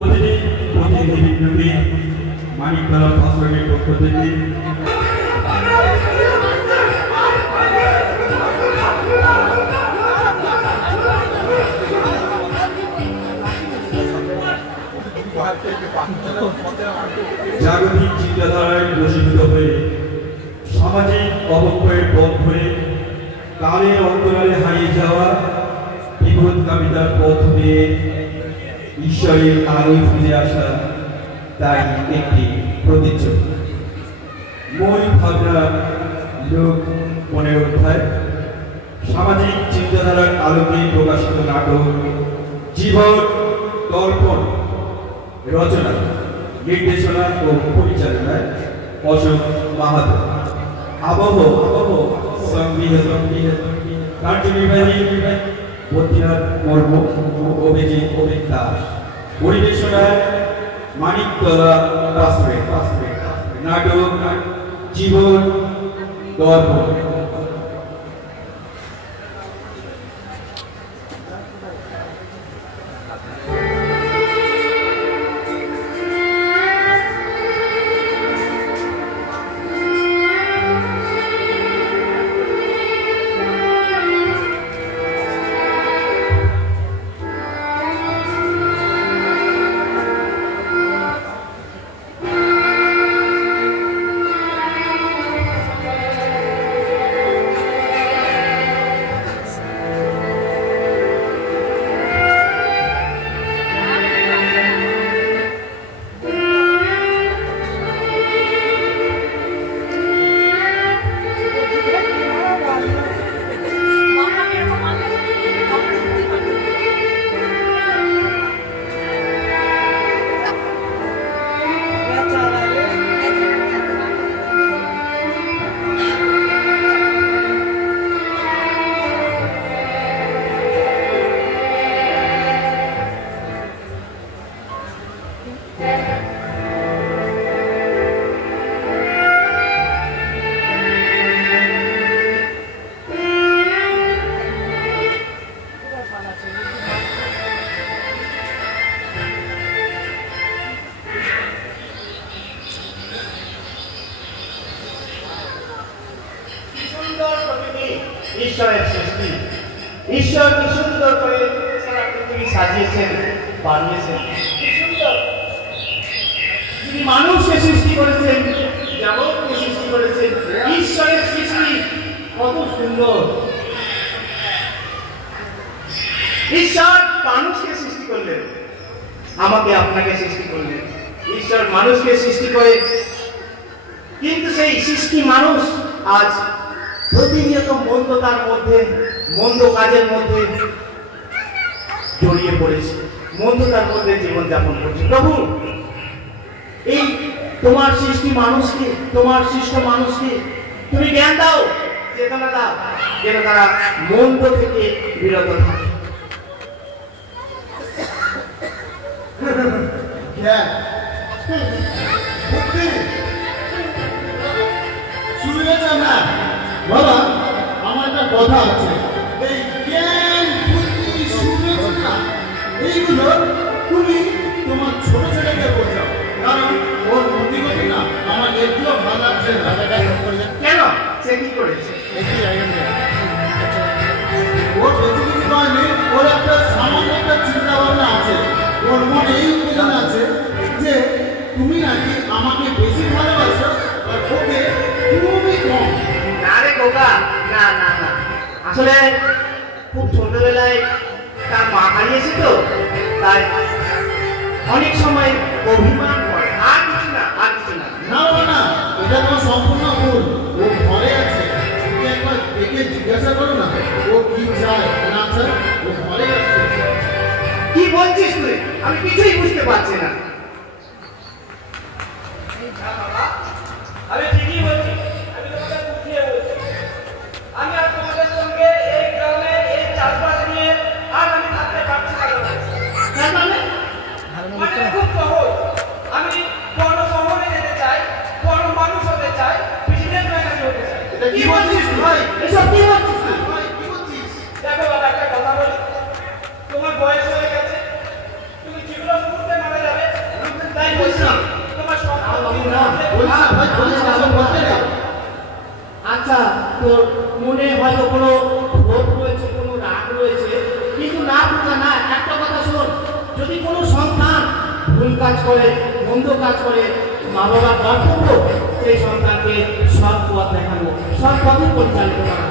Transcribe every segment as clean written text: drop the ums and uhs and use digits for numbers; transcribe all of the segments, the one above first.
প্রতিনিধি মানিকতলা ভাস্করের পক্ষ থেকে জাগতিক চিন্তাধারায় বশীভূত হয়ে সামাজিক অবক্ষয়ের পথ ধরে কালের অন্তরালে হারিয়ে যাওয়া বিপদগামিতার পথ দিয়ে ঈশ্বরের আলোয় ফিরে আসা তাই একটি প্রতিচ্ছবি। মূল ভাবনা লোক 15 অধ্যায় সামাজিক চিন্তাধারার আলোকে প্রকাশিত নাটক জীবন দর্পণ রচনা নির্দেশনা ও পরিচালনায় অশোক মাহাতো। আবহ সংগৃহীত কার্যনির্বাহী বদ্রীনাথ মুর্মু অভিজিৎ দাস। পরিবেশনায় মানিকতলা ভাস্করের নাটক জীবন দর্পণ। ঈশ্বরের সৃষ্টি, ঈশ্বর কি সুন্দর করে সারা পৃথিবী সাজিয়েছেন, বানিয়েছেন, কি সুন্দর। তিনি মানুষকে সৃষ্টি করেছেন, জগৎকে সৃষ্টি করেছেন। ঈশ্বরের সৃষ্টি কত সুন্দর। ঈশ্বর মানুষকে সৃষ্টি করলেন, আমাকে আপনাকে সৃষ্টি করলেন। ঈশ্বর মানুষকে সৃষ্টি করে, কিন্তু সেই সৃষ্টি মানুষ আজ প্রতিনিয়ত মন্দতার মধ্যে, মন্দ কাজের মধ্যে জড়িয়ে পড়েছে, মন্দতার মধ্যে জীবনযাপন করছে। প্রভু, এই তোমার সৃষ্টি মানুষকে, তোমার সৃষ্ট মানুষকে তুমি জ্ঞান দাও, চেতনা দাও, যেন তারা মন্দ থেকে বিরত থাকে। বাবা, আমার একটা কথা আছে, এই জ্ঞান বুদ্ধি সুবিবেচনা এইগুলো তুমি তোমার ছোট ছেলেকে বোঝাও, কারণ ওর বুদ্ধিগতি না আমার একটুও ভালো লাগছে না। কেন? সে কি করেছে? ওর বেশি কিছু হয়নি, ওর একটা সামান্য একটা চিন্তা ভাবনা আছে। ওর মনে এই উদ্বেদন আছে যে তুমি নাকি আমাকে বেশি ভালোবাসো আর ওকে খুবই কম। না রে খোকা, না না না, আসলে খুব ছোটবেলায় তার মা হারিয়েছে তো, তাই অনেক সময় অভিমান করে। আর কিছু না, আর কিছু না। না না, এটা তোমার সম্পূর্ণ ভুল। ও ঘরে আছে, তুমি একবার দেখে জিজ্ঞাসা করো না ও কি চায় না চায়। ও ঘরে আছে। কি বলছিস তুই? আমি কিছুই বুঝতে পারছি না। আমি ঠিকই বলছি, আমি তোমাকে বুঝিয়ে বলছি। আমি আর তোমাদের সঙ্গে এই গ্রামে এই চাষবাস নিয়ে আর আমি থাকতে পারছি না। মানে খুব সহজ, আমি বড় শহরে যেতে চাই, বড় মানুষ হতে চাই, বিজনেস ম্যানেজ হতে চাই। কি বলছিস ভাই? এসব কি বলছিস তুই? ভাই কি বলছিস? দেখো বাবা, একটা কথা বলি, তোমার বয়স হয়ে গেছে, তুমি জীবন মুহূর্তে মারা যাবে। বলিস না ভাই, বলিস না, আমার বলতে দে। আচ্ছা, তোর মনে হয়তো কোনো ক্ষোভ রয়েছে, কোনো রাগ রয়েছে, কিন্তু না বোঝা না, একটা কথা শোন, যদি কোনো সন্তান ভুল কাজ করে, মন্দ কাজ করে, মা বাবার কর্তব্য সেই সন্তানকে সৎ পথ দেখানো, সৎ পথে পরিচালিত করা।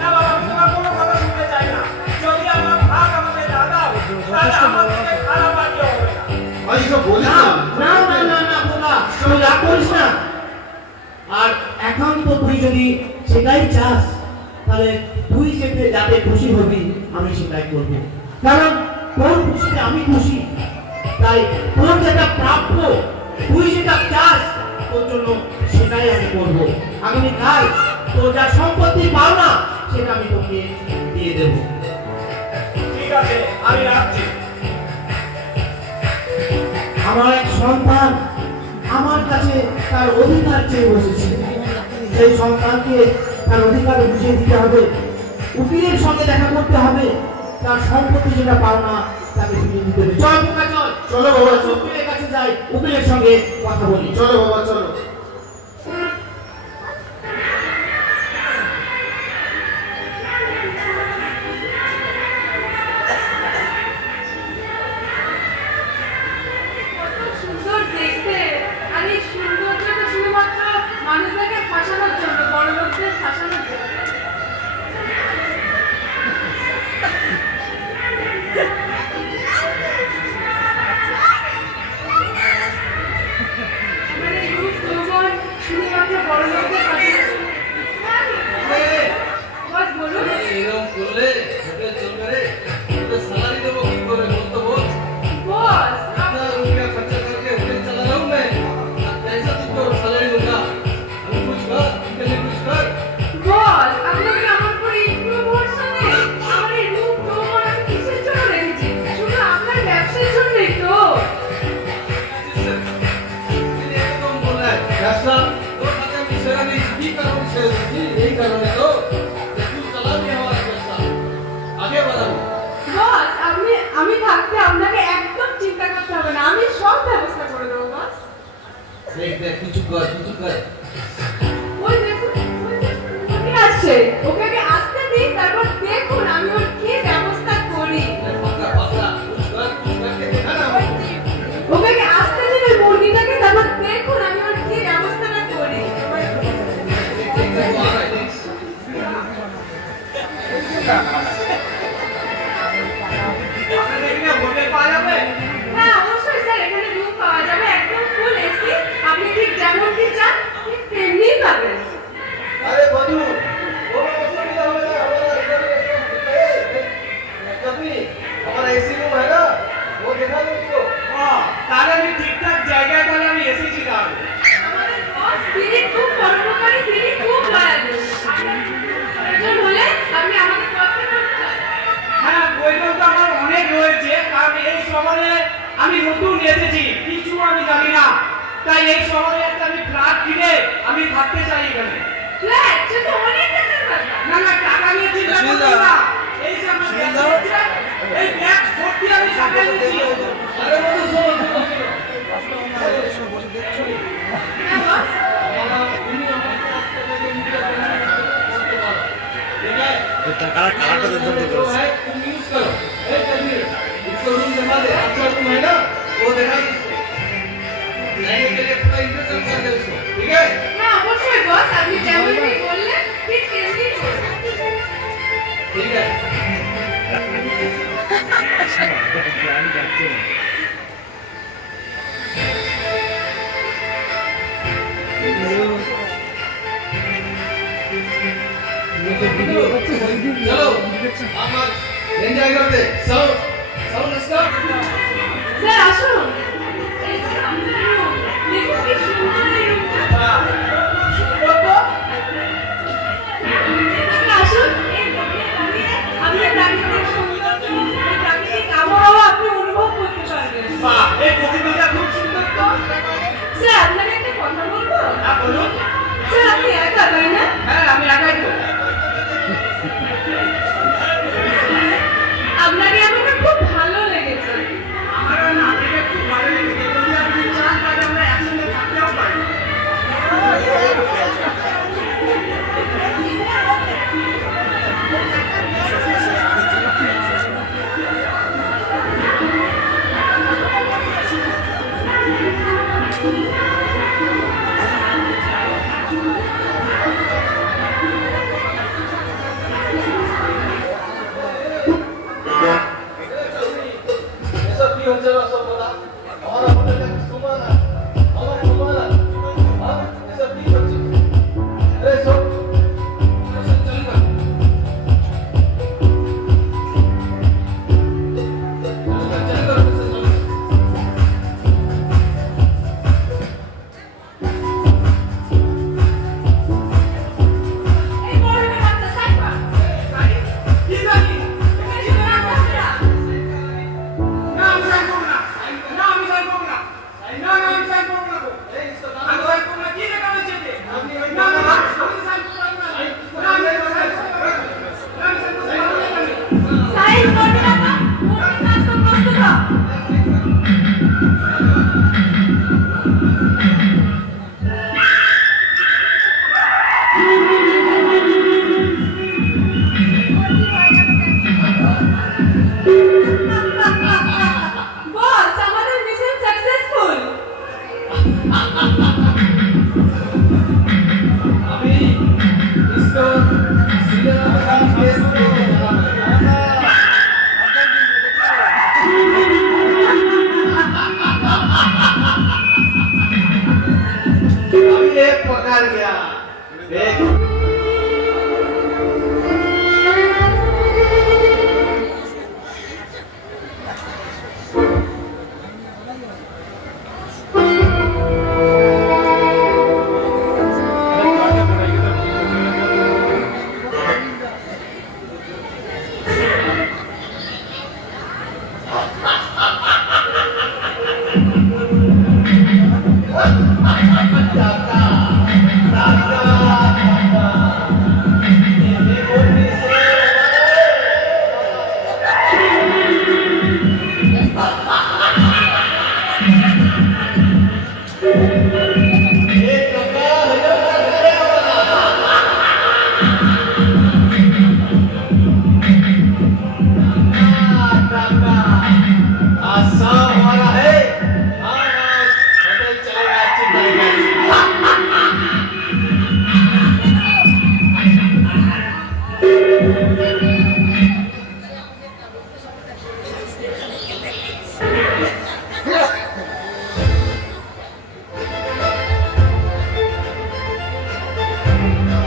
না বাবা, তোমার কোনো কথা শুনতে চাই না। যদি আমার ভাগ আমাকে না দাও, তাহলে আমার থেকে খারাপ আর কেউ হবে না। ভাই এসব বলিস না না। না না না না বোলা, তুই রাগ করিস না। আর এখন তো তুই যদি সেটাই চাস, তাহলে তুই যাতে খুশি হবি আমি সেটাই করব, কারণ তোর খুশিতে আমি খুশি। তাই তোর যেটা প্রাপ্য, তুই যেটা চাস, তোর জন্য সেটাই আমি করব। আগামীকাল তোর যা সম্পত্তি পাও না, সেটা আমি তোকে দিয়ে দেব। ঠিক আছে, আমি রাখছি। আমার এক সন্তান আমার কাছে তার অধিকার চেয়ে বসেছে, সেই সন্তানকে তার অধিকার বুঝিয়ে দিতে হবে, উকিলের সঙ্গে দেখা করতে হবে, তার সম্পত্তি যেটা পাও না তাকে ফিরিয়ে দিতে হবে। চল বোকা চল, চলো বাবা, চলো। উকিলের কাছে যাই, উকিলের সঙ্গে কথা বলি। চলো বাবা, চলো। কত সুন্দর দেখতে। আর এই সৌন্দর্যটা শুধুমাত্র মানুষদেরকে ফাঁসানোর জন্য, বড়লোকদের ফাঁসানোর জন্য। আমার এই রূপ যৌবন শুধুমাত্র বড়লোকদের ফাঁসানোর জন্য। বস বলুন। এরকম করলে হোটেল চলবে রে, তোকে স্যালারি দেবো কি করে বলতো বল? বস इतना रुपया खर्चा करके होटल चला रहा हूँ मैं, अब कैसा तुझको सैलरी दूंगा? अभी कुछ कर, इनके लिए कुछ कर। বস আপনাকে আমার উপরে একটু ভরসা নেই। আমার এই রূপ যৌবন আমি কিসের জন্য রেখেছি? শুধু আপনার ব্যবসার জন্যই তো। इसलिए एकदम बोल रहा है, व्यवसा তোর সাথে আমি সেরা নেই, কি কারণে ছেড়ে দিচ্ছি? এই কারণে তো যে তুই চালাবি আমার ব্যবসা, আগে বাড়াবি। বস আমি থাকতে আপনাকে একদম চিন্তা করতে হবে না, আমি সব ব্যবস্থা করে দেবো বস। দেখ দেখ কিছু কর, কিছু কর। ওই দেখুন, ওকে আসছে, ওকে আগে আসতে দিন, তারপর দেখুন আমি ওর কি ব্যবস্থা করি। পাকা পাকা কুছ করকে দেখা না আমাকে। ওকে আগে আসতে দিন ওই মুরগিটাকে, তারপর দেখুন আমি ওর কি ব্যবস্থাটা করি। দেখ দেখ ও আ रहा है देख। আপনাদের এখানে হোটেল পাওয়া যাবে? হ্যাঁ অবশ্যই স্যার, এখানে রুম পাওয়া যাবে, একদম ফুল এসি। আপনি ঠিক যেমনটি চান ঠিক তেমনি পাবেন। अरे बधू वो असुविधा हो गया हमारा एसी रूम है ना, वो देखा दो उसको। তাহলে আমি ঠিকঠাক জায়গায় তাহলে আমি এসেছি তাহলে। আমাদের বস তিনি খুব পরোপকারী, তিনি খুব দয়ালু। আপনার প্রয়োজন হলে আপনি আমাদের বসকে বলতে পারেন। হ্যাঁ, প্রয়োজন তো আমার অনেক রয়েছে, কারণ এই শহরে আমি নতুন এসেছি, কিছু আমি জানি না। তাই এই শহরে একটা আমি ফ্ল্যাট কিনে আমি থাকতে চাই এখানে। ফ্ল্যাট সে তো অনেক টাকার ব্যাপার। না না, টাকা নিয়ে চিন্তা করবেন না। এই যে আমার ব্যাগ রয়েছে, এই ব্যাগ ভর্তি আমি টাকা নিয়েছি। अरे बधू सुनो सुनो হ্যাঁ বস, तुम यूज करो। ए कबीर इसको रूम दिखा दे, अच्छा रूम है ना, वो दिखा दे। रहने के लिए पूरा इंतजाम कर दे उसको, ठीक है? হ্যাঁ অবশ্যই বস, আপনি যেমনটি বললেন ঠিক তেমনি করবেন। ठीक है। चलो हम आज एंजॉय करते साउंड साउंड स्टार्ट। স্যার আসুন, এই যে আপনার রুম, দেখুন কি সুন্দর এই রুমটা। এদিকে আসুন, এই রুমে দাঁড়িয়ে আপনি প্রাকৃতিক সৌন্দর্য, এই প্রাকৃতিক আবহাওয়া আপনি অনুভব করতে পারবেন। বাহ, এই প্রকৃতিটা খুব সুন্দর তো। স্যার আপনাকে একটা কথা বলবো? হ্যাঁ বলুন। স্যার আপনি একা তাই না? হ্যাঁ, আমি একাই তো। আপনাকে আমাকে খুব ভালো লেগেছে। আমারও না, আপনাকে খুব ভালো লেগেছে। যদি আপনি চান তাহলে আমরা একসঙ্গে থাকতেও পারি।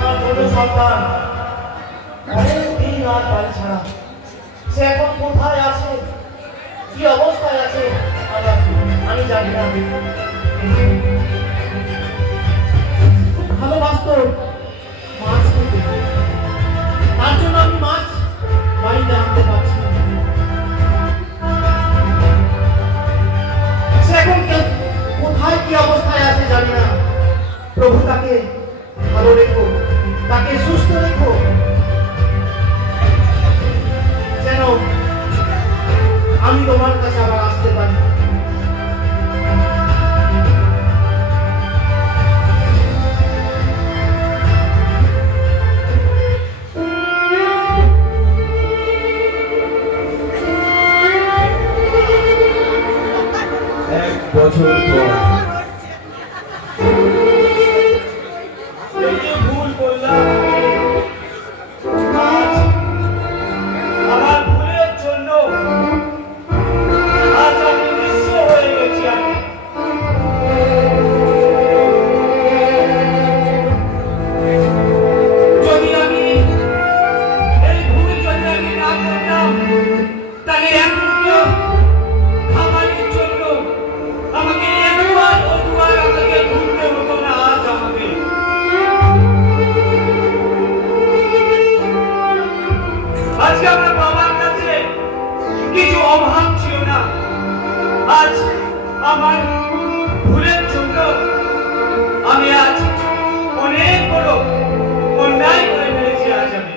আমার ছোট সন্তান অনেকদিন আর বাড়ি ছাড়া, সে এখন কোথায় আছে, কি অবস্থায় আছে আমি জানি না। খুব ভালোবাসতো মাছ খেতে, তার জন্য আমি মাছ বাড়িতে আনতে পারছি না। সে এখন কোথায় কি অবস্থায় আছে জানি না। প্রভু তাকে ভালো রেখো, তাকে সুস্থ রেখো, যেন আমি তোমার কাছে আবার আসতে পারি। এক বছর পর ভুল করলাম, আজ আমার ভুলের জন্য আজ আমি নিঃস্ব হয়ে গেছি। যদি আমি এই ভুল যদি আমি না করতাম, তাহলে একটু খাবারের জন্য আমাকে একবার ও দুবার আমাকে ঘুরতে হতো না। আজ আমাকে আজকে আমার বাবার কাছে কিছু অভাব ছিল না। আজ আমার ভুলের জন্য আমি আজ অনেক বড় অন্যায় করে ফেলেছি। আজ আমি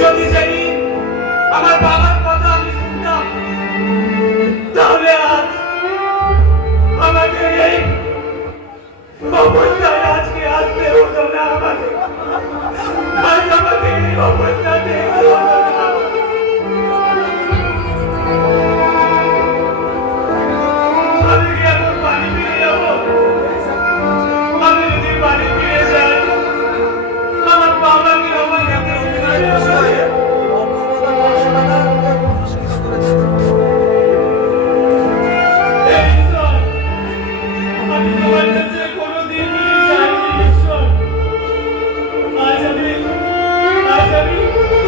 যদি সেদিন আমার বাবার কথা আমি শুনতাম, তাহলে আজ আমাকে এই অবস্থায় আজকে আসতে হতো না। আজ আমাকে এই অবস্থাতে হতো না। আমি কি এখন বাড়ি ফিরে যাবো? আমি যদি বাড়ি ফিরে যাই, আমার বাবা কি আমাকে অভিনয় করবে? এই ঈশ্বর, আমি তোমার কাছে কোনোদিন চাইনি ঈশ্বর। আজ আমি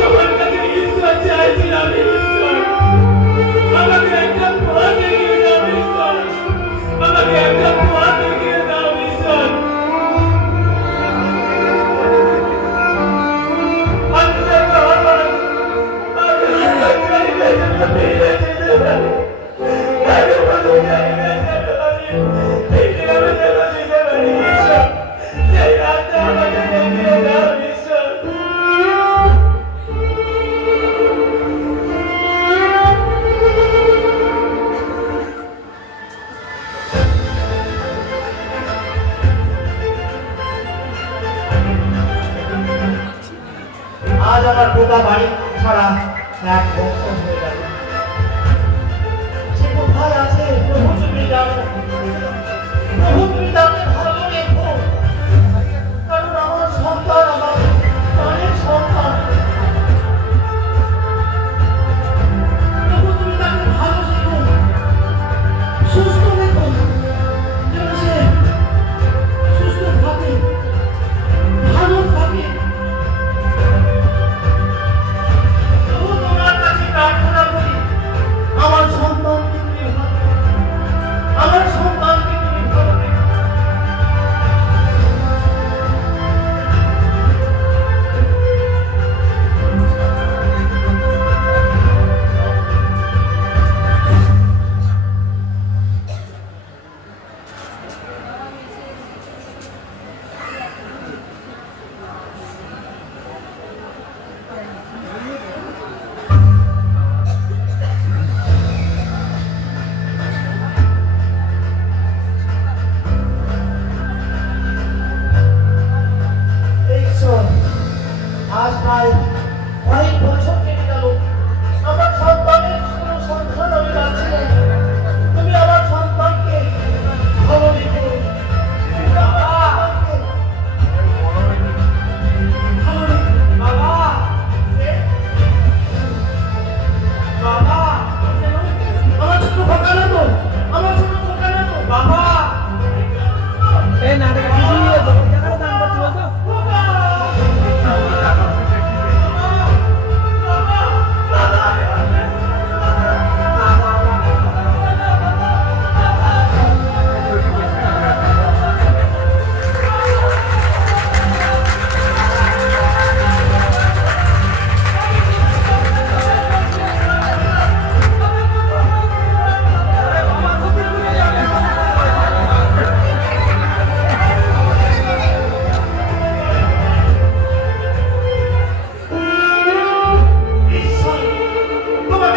তোমার কাছে ঈশ্বর চাইছিলাম ঈশ্বর। আমাকে একটা পথ দেখিয়ে দাও ঈশ্বর, আমাকে একটা পথ দেখিয়ে দাও ঈশ্বর। আমি তো বাবা, আমি চাইলে যেতে ফিরে যেতে পারি। আমি বলো চাইলে যেতে পারি, এই গ্রামে যেতে দিতে পারি ঈশ্বর। সেই রাস্তা আমাকে দেখিয়ে দাও ঈশ্বর। আজ আমার পোকা বাড়ি ছাড়া এক বছর হয়ে গেল। সে কোথায় আছে প্রভু তুমি জানো, প্রভু তুমি তাকে ভালো রেখো, কারণ আমার সন্তান আমার প্রাণের সন্তান। প্রভু তুমি তাকে ভালো রেখো, সুস্থ রেখো, যেন সে সুস্থ থাকে, ভালো থাকে। প্রভু তোমার কাছে প্রার্থনা করি, আমার সন্তানকে তুমি ভালো রেখো, আমার সন্তানকে তুমি ভালো রেখো।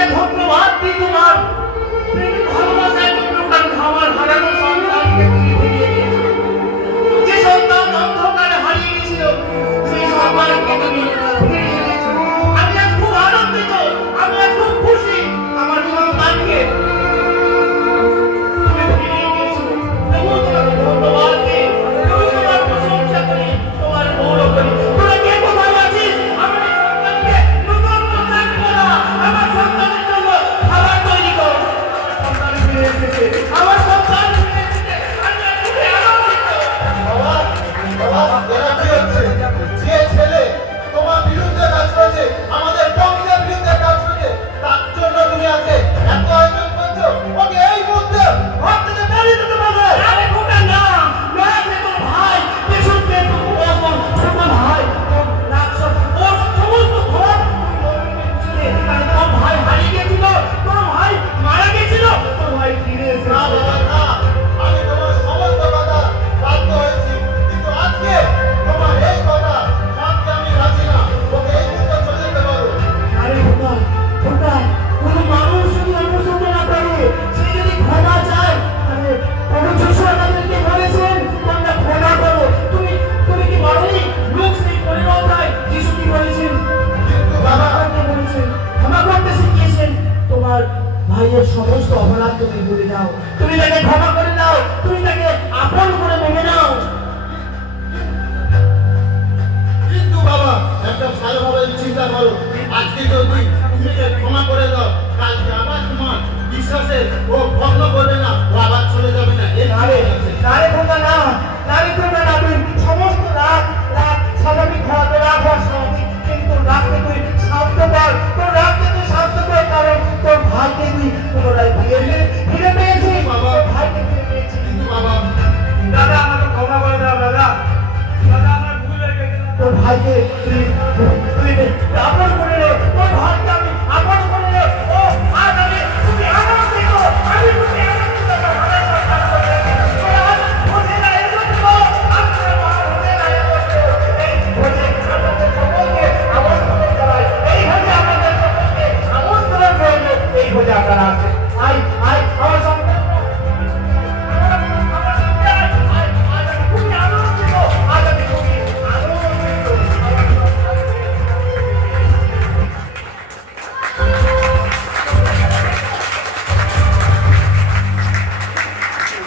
তোমাকে ধন্যবাদ দিই তোমার প্রেম ভালোবাসায় কারণ আমার হারানো সন্তানকে তুমি ফিরিয়ে দিয়েছো। যে সন্তান অন্ধকারে হারিয়ে গেছিল সেই সন্তানকে তুমি ফিরিয়ে দিয়েছো। আমি আজ খুব আনন্দিত, আমি আজ খুব খুশি আমার সন্তানকে তুমি ফিরিয়ে দিয়েছো। তবুও তোমাকে ধন্যবাদ দিই, তবুও তোমার প্রশংসা করি, তোমার গৌরব করি। তোরা কে কোথায় আছিস? আমার এই সন্তানকে নতুন পোশাক পরা, আমার সন্তানের জন্য খাবার তৈরি কর। আমার সন্তান ফিরে এসেছে, আমার সন্তান ফিরে এসেছে, আমি আজ খুবই আনন্দিত। বাবা, বাবা, এরা কি হচ্ছে? যে ছেলে তোমার বিরুদ্ধে কাজ করেছে, আমাদের বংশের বিরুদ্ধে কাজ করেছে, তার জন্য তুমি আজকে এত আয়োজন করছো? ওকে এই মুহূর্তে ঘর থেকে বেরিয়ে যেতে বলো। আরে খোকা না, না সে তোর ভাই, পেছনকে তোর বড় ছোট ভাই, তোর রাক্ষস, ওর সমস্ত ঘর তুই নরকে ছেড়ে, কারণ তোর ভাই হারিয়ে গেছিল, তোর ভাই মারা গেছিল, তোর ভাই ফিরে না এসেছে। বাবা, না, আমি তোমার সমস্ত কথা বাধ্য হয়েছি, কিন্তু আজকে তোমার এই কথা মানতে আমি রাজি না। ওকে এই মুহূর্তে চলে যেতে বলো। আরে খোকা, খোকা, কোনো মানুষ যদি অনুশোচনা করে, সে যদি ক্ষমা চায়, আরে প্রভু যিশু আমাদেরকে বলেছেন, তোমরা ক্ষমা করো। তুমি কি বলোনি? লোক সেই করে নাও তাই, যিশু কি বলেছেন? কিন্তু ক্ষমা বাবা, করতে বলেছেন, ক্ষমা করতে শিখিয়েছেন। তোমার ভাইয়ের সমস্ত অপরাধ তুমি ভুলে যাও, তুমি তাকে ক্ষমা করে দাও, তুমি তাকে আপন করে মেনে নাও। কিন্তু বাবা, একটা ভালোভাবে চিন্তা করো। আজকে যদি তুমি যে ক্ষমা করে দাও, কালকে আবার তোমার বিশ্বাসের ও ভগ্ন করবে না, ও আবার চলে যাবে না। এর নারে কি আছে? নারে খোকা না, নারে খোকা না, তুই সমস্ত রাগ স্বাভাবিক হওয়া, তোর রাগ হওয়া স্বাভাবিক, কিন্তু রাগকে তুই শান্ত কর, তোর রাগকে তুই শান্ত কর, কারণ তোর ভাইকে তুই পুনরায় ফিরে পেয়েছিস, বাবা। তোর ভাইকে ফিরে পেয়েছিস। কিন্তু বাবা, দাদা আমাকে ক্ষমা করে দাও দাদা, দাদা আমার ভুল হয়ে গেছে দাদা। তোর ভাইকে তুই আপন করে নে, তোর ভাইকে আমি আপন করে নে। ও আজ আমি তুমি আনন্দিত, আমি তুমি আনন্দিত, তোর ভাইয়ের সন্তান করে নে। তোর আজ ভোজে না এসেছিল, আজ তোর মা ভোজে না এসেছিল। এই ভোজে আমাদের সকলকে আমন্ত্রণ জানাই, এই ভোজে আমাদের সকলকে আমন্ত্রণ রইল, এই ভোজে আপনারা আসেন। আই